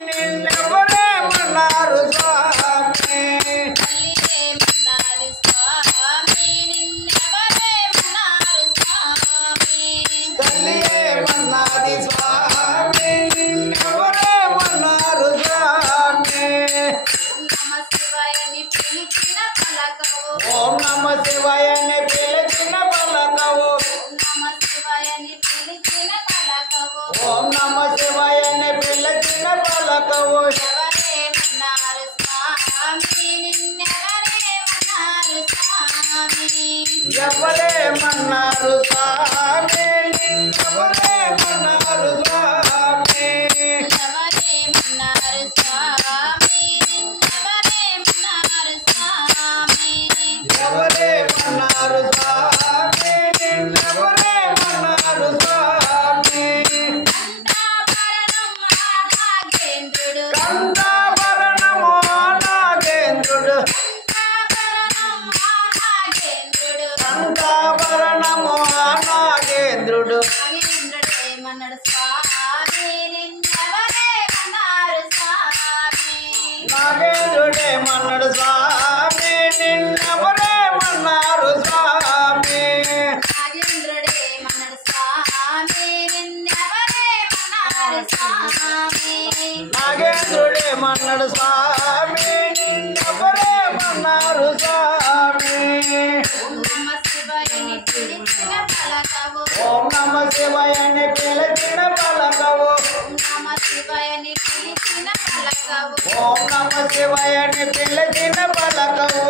నిన్నెవరేమన్నారు స్వామి తల్లి ఏమన్నది స్వామి నిన్నెవరేమన్నారు స్వామి ఓం నమ శివాయని పిలిచిన పలకవు ఓం నమ శివాయని పిలిచిన పలకవు ఎవరేమన్నారు స్వామి నిన్నెవరేమన్నారు స్వామి ఎవరేమన్నారు స్వామి నిన్నెవరేమన్నారు స్వామి కంఠాభరణము నాగేంద్రుడు కంఠాభరణము నాగేంద్రుడు నాగేంద్రుడేమన్నాడు స్వామి నిన్నెవరేమన్నారు స్వామి నాగేంద్రుడేమన్నాడు స్వామి నిన్నెవరేమన్నారు స్వామి ఓం నమ శివాయని పిలిచిన పలకవు ఓం నమ శివాయని పిలిచిన పలకవు